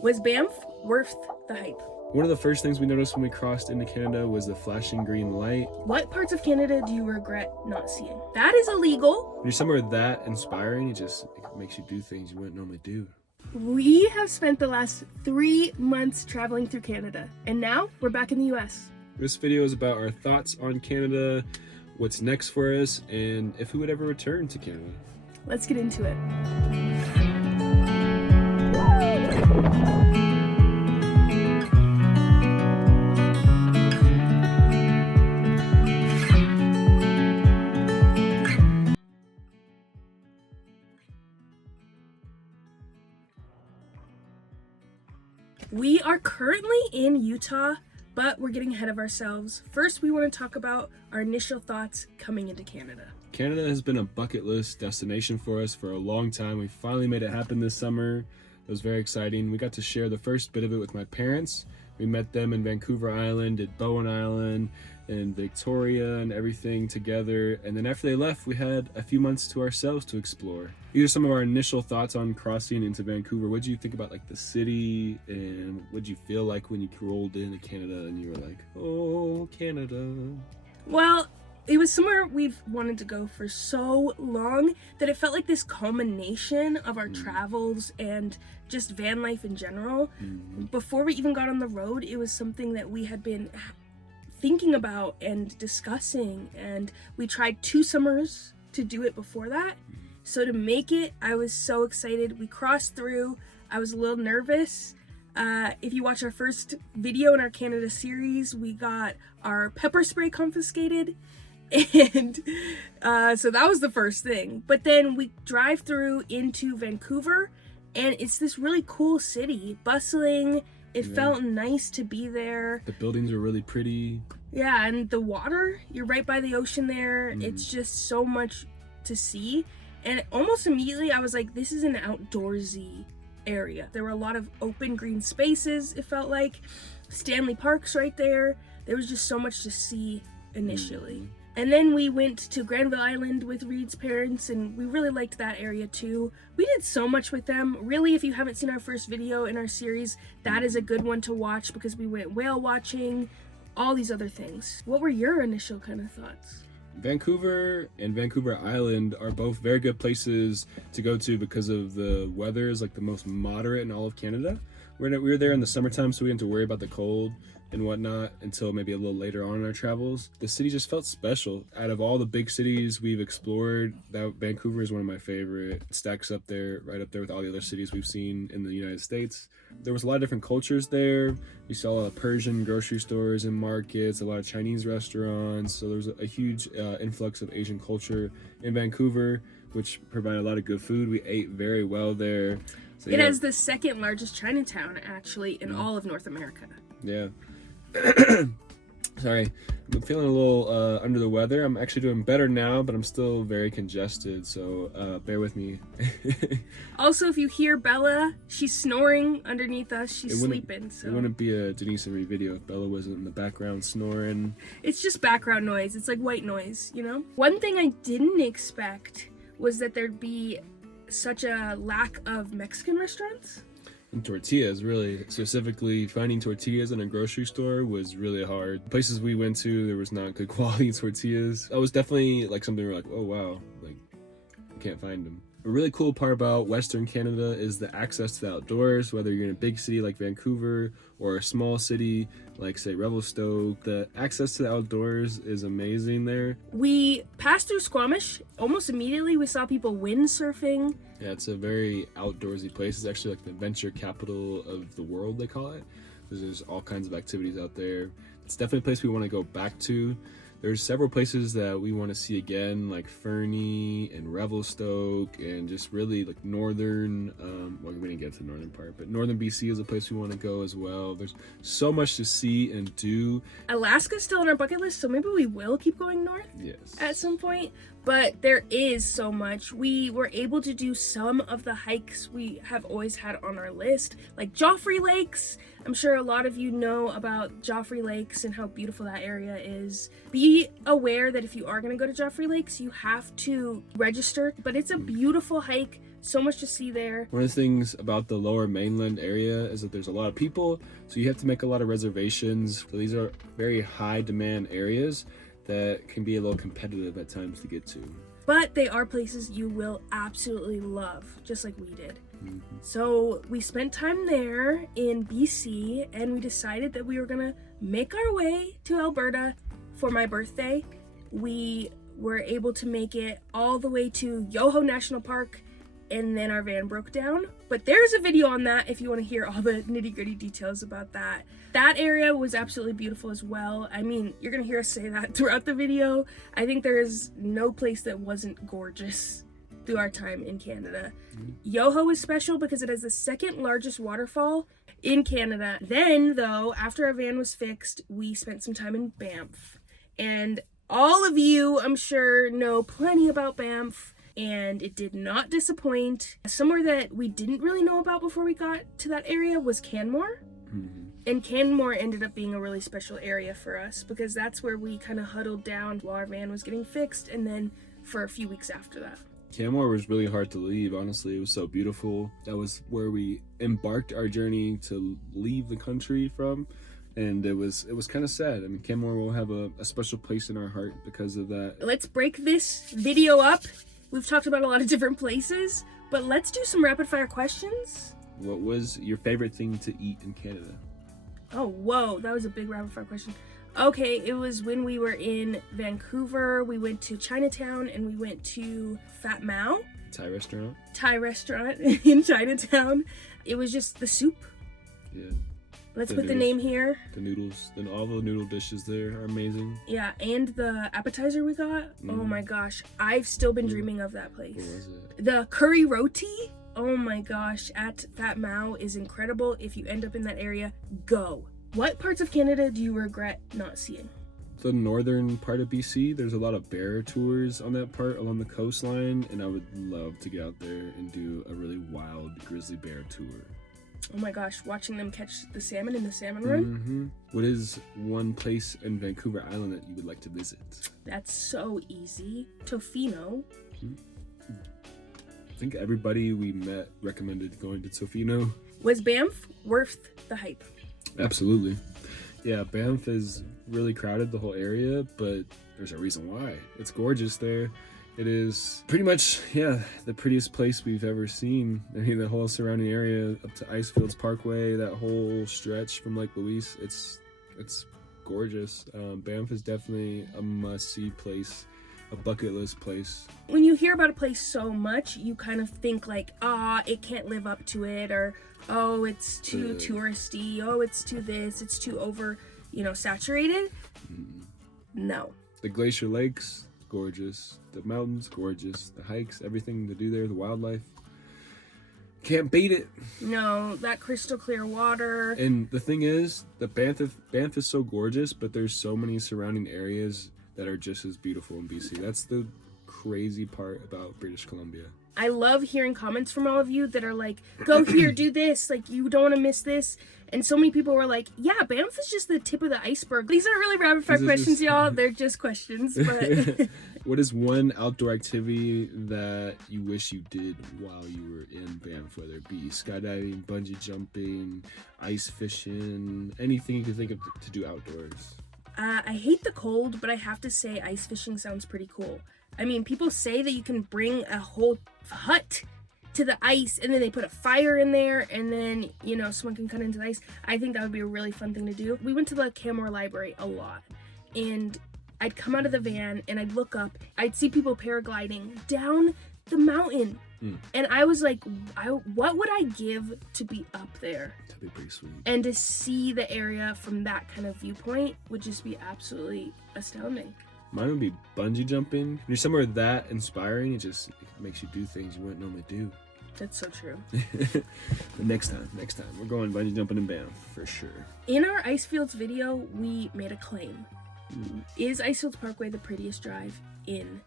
Was Banff worth the hype? One of the first things we noticed when we crossed into Canada was the flashing green light. What parts of Canada do you regret not seeing? That is illegal. When you're somewhere that inspiring, it makes you do things you wouldn't normally do. We have spent the last 3 months traveling through Canada, and now we're back in the US. This video is about our thoughts on Canada, what's next for us, and if we would ever return to Canada. Let's get into it. We are currently in Utah, but we're getting ahead of ourselves. First, we want to talk about our initial thoughts coming into Canada. Canada has been a bucket list destination for us for a long time. We finally made it happen this summer. It was very exciting. We got to share the first bit of it with my parents. We met them in Vancouver Island, did Bowen Island, and Victoria and everything together. And then after they left, we had a few months to ourselves to explore. These are some of our initial thoughts on crossing into Vancouver. What did you think about like the city, and what did you feel like when you rolled into Canada and you were like, oh, Canada? Well, it was somewhere we've wanted to go for so long that it felt like this culmination of our travels and just van life in general. Before we even got on the road, it was something that we had been thinking about and discussing, and we tried 2 summers to do it before that. So to make it, I was so excited. We crossed through. I was a little nervous. If you watch our first video in our Canada series, we got our pepper spray confiscated. And so that was the first thing. But then we drive through into Vancouver, and it's this really cool city, bustling. It felt nice to be there. The buildings are really pretty. Yeah, and the water, you're right by the ocean there. It's just so much to see. And almost immediately I was like, this is an outdoorsy area. There were a lot of open green spaces, it felt like. Stanley Park's right there. There was just so much to see initially. And then we went to Granville Island with Reed's parents, and we really liked that area too. We did so much with them. Really, if you haven't seen our first video in our series, that is a good one to watch because we went whale watching, all these other things. What were your initial kind of thoughts? Vancouver and Vancouver Island are both very good places to go to because of the weather is like the most moderate in all of Canada. We were there in the summertime, so we didn't have to worry about the cold and whatnot until maybe a little later on in our travels. The city just felt special. Out of all the big cities we've explored, that Vancouver is one of my favorite. It stacks up there, right up there with all the other cities we've seen in the United States. There was a lot of different cultures there. You saw a lot of Persian grocery stores and markets, a lot of Chinese restaurants. So there was a huge influx of Asian culture in Vancouver, which provided a lot of good food. We ate very well there. So, it has the second largest Chinatown actually in all of North America. Yeah. Sorry, I'm feeling a little under the weather. I'm actually doing better now, but I'm still very congested, so bear with me. Also, if you hear Bella, she's snoring underneath us. She's sleeping. So it wouldn't be a Denise and Reed video if Bella wasn't in the background snoring. It's just background noise. It's like white noise, you know? One thing I didn't expect was that there'd be such a lack of Mexican restaurants. And tortillas, really. Specifically, finding tortillas in a grocery store was really hard. Places we went to, there was not good quality tortillas. That was definitely like something we were like, oh wow, like, you can't find them. A really cool part about Western Canada is the access to the outdoors, whether you're in a big city like Vancouver or a small city like, say, Revelstoke. The access to the outdoors is amazing there. We passed through Squamish. Almost immediately, we saw people windsurfing. Yeah, it's a very outdoorsy place. It's actually like the venture capital of the world, they call it. There's all kinds of activities out there. It's definitely a place we want to go back to. There's several places that we want to see again, like Fernie and Revelstoke, and just really like northern, well, we didn't get to the northern part, but northern BC is a place we want to go as well. There's so much to see and do. Alaska's still on our bucket list, so maybe we will keep going north at some point. But there is so much. We were able to do some of the hikes we have always had on our list, like Joffrey Lakes. I'm sure a lot of you know about Joffrey Lakes and how beautiful that area is. Be aware that if you are going to go to Joffrey Lakes, you have to register, but it's a beautiful hike, so much to see there. One of the things about the lower mainland area is that there's a lot of people, so you have to make a lot of reservations. So these are very high demand areas that can be a little competitive at times to get to. But they are places you will absolutely love, just like we did. So we spent time there in BC, and we decided that we were gonna make our way to Alberta for my birthday. We were able to make it all the way to Yoho National Park, and then our van broke down. But there's a video on that if you want to hear all the nitty-gritty details about that. That area was absolutely beautiful as well. I mean, you're gonna hear us say that throughout the video. I think there is no place that wasn't gorgeous through our time in Canada. Yoho is special because it has the second largest waterfall in Canada. Then, though, after our van was fixed, we spent some time in Banff. And all of you, I'm sure, know plenty about Banff, and it did not disappoint. Somewhere that we didn't really know about before we got to that area was Canmore. And Canmore ended up being a really special area for us because that's where we kind of huddled down while our van was getting fixed, and then for a few weeks after that. Canmore was really hard to leave, honestly. It was so beautiful. That was where we embarked our journey to leave the country from, and it was kind of sad. I mean, Canmore will have a special place in our heart because of that. Let's break this video up. We've talked about a lot of different places, but let's do some rapid fire questions. What was your favorite thing to eat in Canada? Oh, whoa, that was a big rapid fire question. Okay, it was when we were in Vancouver. We went to Chinatown and we went to Fat Mao. Thai restaurant in Chinatown. It was just the soup. Yeah. Let's put the name here. The noodles. Then all the noodle dishes there are amazing. Yeah, and the appetizer we got. Oh my gosh, I've still been dreaming of that place. What was it? The curry roti. Oh my gosh, at Fat Mao is incredible. If you end up in that area, go. What parts of Canada do you regret not seeing? The northern part of BC, there's a lot of bear tours on that part along the coastline, and I would love to get out there and do a really wild grizzly bear tour. Oh my gosh, watching them catch the salmon in the salmon run? What is one place in Vancouver Island that you would like to visit? That's so easy. Tofino. I think everybody we met recommended going to Tofino. Was Banff worth the hype? Absolutely. Yeah, Banff is really crowded, the whole area, but there's a reason why. It's gorgeous there. It is pretty much, the prettiest place we've ever seen. I mean, the whole surrounding area up to Icefields Parkway, that whole stretch from Lake Louise, it's gorgeous. Banff is definitely a must-see place, a bucket list place. When you hear about a place so much, you kind of think like, it can't live up to it, or it's too touristy, it's too this, it's too over, saturated. No. The Glacier Lakes, gorgeous. The mountains, gorgeous. The hikes, everything to do there, the wildlife. Can't beat it. No, that crystal clear water. And the thing is, Banff is so gorgeous, but there's so many surrounding areas that are just as beautiful in BC. That's the crazy part about British Columbia. I love hearing comments from all of you that are like, go here, do this, like you don't want to miss this. And so many people were like, yeah, Banff is just the tip of the iceberg. These aren't really rapid fire questions, y'all. They're just questions. But what is one outdoor activity that you wish you did while you were in Banff, whether it be skydiving, bungee jumping, ice fishing, anything you can think of to do outdoors? I hate the cold, but I have to say ice fishing sounds pretty cool. I mean, people say that you can bring a whole hut to the ice and then they put a fire in there and then, someone can cut into the ice. I think that would be a really fun thing to do. We went to the Canmore Library a lot, and I'd come out of the van and I'd look up. I'd see people paragliding down the mountain. And I was like, what would I give to be up there? That'd be pretty sweet. And to see the area from that kind of viewpoint would just be absolutely astounding. Mine would be bungee jumping. When you're somewhere that inspiring, it makes you do things you wouldn't normally do. That's so true. But next time, we're going bungee jumping in Banff for sure. In our Icefields video, we made a claim. Is Icefields Parkway the prettiest drive in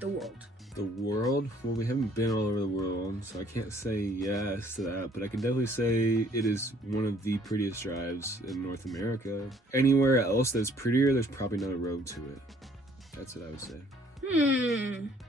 the world? The world? Well, we haven't been all over the world, so I can't say yes to that, but I can definitely say it is one of the prettiest drives in North America. Anywhere else that's prettier, there's probably not a road to it. That's what I would say.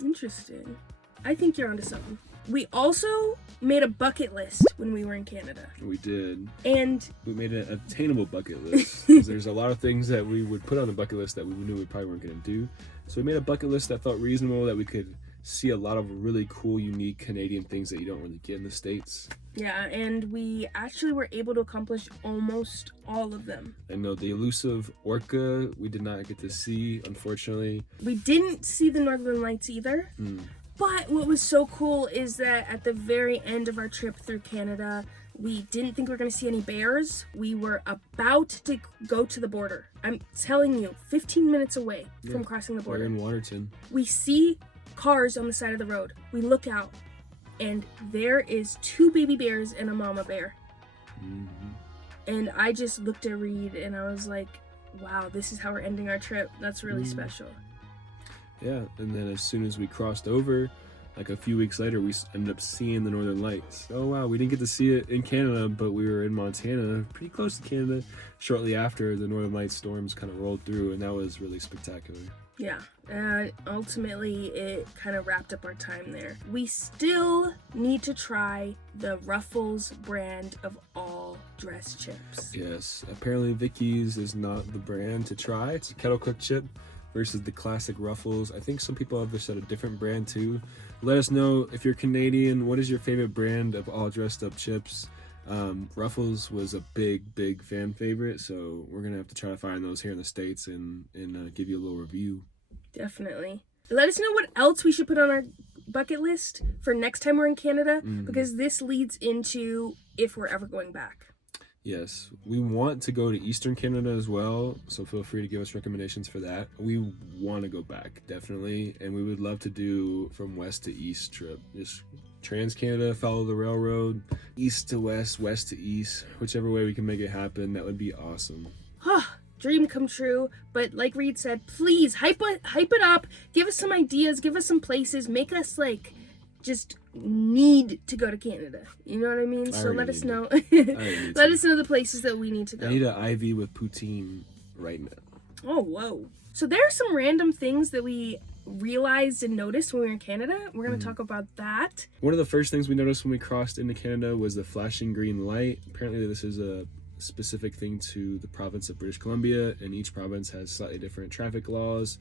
Interesting. I think you're onto something. We also made a bucket list when we were in Canada. We did. And we made an attainable bucket list. 'Cause there's a lot of things that we would put on the bucket list that we knew we probably weren't going to do. So we made a bucket list that felt reasonable, that we could see a lot of really cool, unique Canadian things that you don't really get in the States. Yeah, and we actually were able to accomplish almost all of them. I know the elusive orca we did not get to see, unfortunately. We didn't see the Northern Lights either. But what was so cool is that at the very end of our trip through Canada, we didn't think we were going to see any bears. We were about to go to the border. I'm telling you, 15 minutes away from crossing the border. We're in Waterton. We see cars on the side of the road. We look out, and there is 2 baby bears and a mama bear. And I just looked at Reed, and I was like, wow, this is how we're ending our trip. That's really special. Yeah, and then as soon as we crossed over, like a few weeks later, we ended up seeing the Northern Lights. Oh wow, we didn't get to see it in Canada, but we were in Montana, pretty close to Canada, shortly after the Northern Lights storms kind of rolled through, and that was really spectacular. Yeah, ultimately it kind of wrapped up our time there. We still need to try the Ruffles brand of all dress chips. Yes, apparently Vicky's is not the brand to try. It's a kettle cooked chip versus the classic Ruffles. I think some people have said a different brand too. Let us know if you're Canadian, what is your favorite brand of all dressed up chips? Ruffles was a big fan favorite, so we're gonna have to try to find those here in the States and give you a little review. Definitely. Let us know what else we should put on our bucket list for next time we're in Canada, because this leads into if we're ever going back. Yes, we want to go to Eastern Canada as well, so feel free to give us recommendations for that. We want to go back, definitely, and we would love to do from west to east trip. Just Trans-Canada, follow the railroad, east to west, west to east, whichever way we can make it happen, that would be awesome. Dream come true, but like Reed said, please hype it up, give us some ideas, give us some places, make us just need to go to Canada. You know what I mean? So let us know. Let us know the places that we need to go. I need an IV with poutine right now. Oh, whoa. So there are some random things that we realized and noticed when we were in Canada. We're going to talk about that. One of the first things we noticed when we crossed into Canada was the flashing green light. Apparently this is a specific thing to the province of British Columbia, and each province has slightly different traffic laws.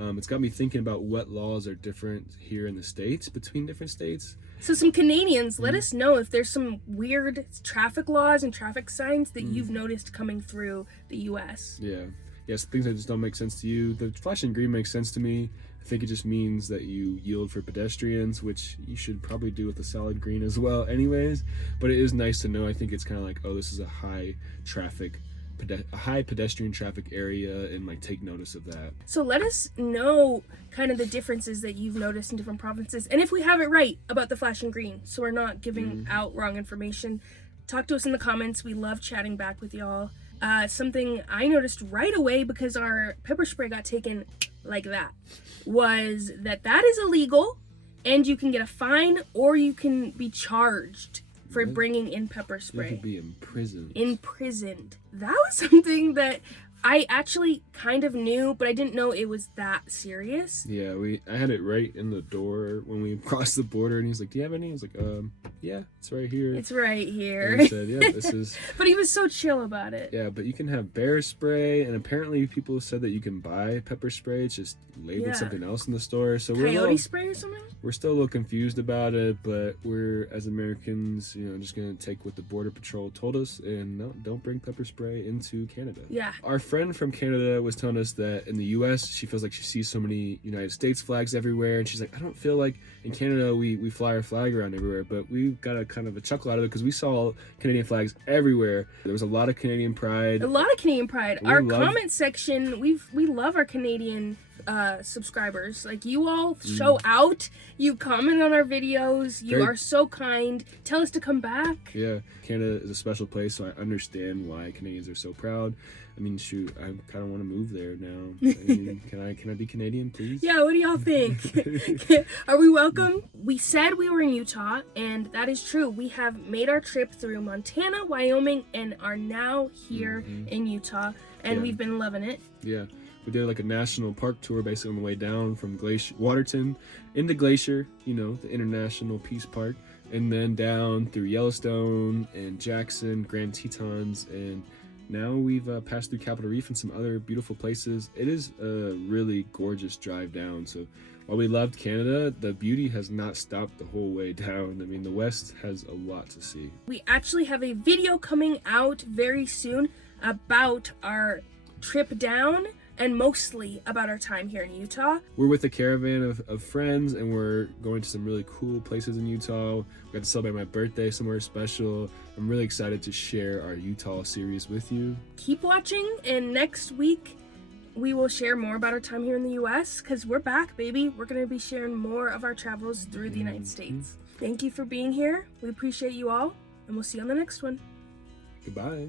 It's got me thinking about what laws are different here in the States between different states. So some Canadians, let us know if there's some weird traffic laws and traffic signs that you've noticed coming through the U.S. Yeah. Yes, things that just don't make sense to you. The flashing green makes sense to me. I think it just means that you yield for pedestrians, which you should probably do with a solid green as well anyways. But it is nice to know. I think it's kind of like, oh, this is a high pedestrian traffic area, and take notice of that. So let us know kind of the differences that you've noticed in different provinces, and if we have it right about the flashing green, so we're not giving out wrong information. Talk to us in the comments. We love chatting back with y'all. Something I noticed right away, because our pepper spray got taken like that, was that is illegal, and you can get a fine or you can be charged for bringing in pepper spray. You could be imprisoned. That was something that I actually kind of knew, but I didn't know it was that serious. Yeah, I had it right in the door when we crossed the border, and he's like, "Do you have any?" I was like, yeah, it's right here." It's right here. And he said, "Yeah, this is." But he was so chill about it. Yeah, but you can have bear spray, and apparently people said that you can buy pepper spray. It's just labeled something else in the store. So Coyote spray or something? We're still a little confused about it, but we're, as Americans, just gonna take what the Border Patrol told us, and no, don't bring pepper spray into Canada. Yeah. Our friend from Canada was telling us that in the U.S. she feels like she sees so many United States flags everywhere, and she's like, I don't feel like in Canada we fly our flag around everywhere, but we got a kind of a chuckle out of it because we saw Canadian flags everywhere. There was a lot of Canadian pride. Our comment section, we love our Canadian subscribers. You all show out, you comment on our videos, you are so kind, tell us to come back. Yeah, Canada is a special place, so I understand why Canadians are so proud. I mean, shoot, I kind of want to move there now. I mean, can I be Canadian, please? Yeah, what do y'all think? Are we welcome? We said we were in Utah, and that is true. We have made our trip through Montana, Wyoming, and are now here in Utah, and we've been loving it. Yeah. We did like a national park tour basically on the way down from Waterton into Glacier, you know, the International Peace Park, and then down through Yellowstone and Jackson, Grand Tetons, and now we've passed through Capitol Reef and some other beautiful places. It is a really gorgeous drive down. So while we loved Canada, the beauty has not stopped the whole way down. I mean, the West has a lot to see. We actually have a video coming out very soon about our trip down and mostly about our time here in Utah. We're with a caravan of friends, and we're going to some really cool places in Utah. We got to celebrate my birthday somewhere special. I'm really excited to share our Utah series with you. Keep watching, and next week we will share more about our time here in the US, because we're back, baby. We're going to be sharing more of our travels through the United States. Thank you for being here. We appreciate you all, and we'll see you on the next one. Goodbye.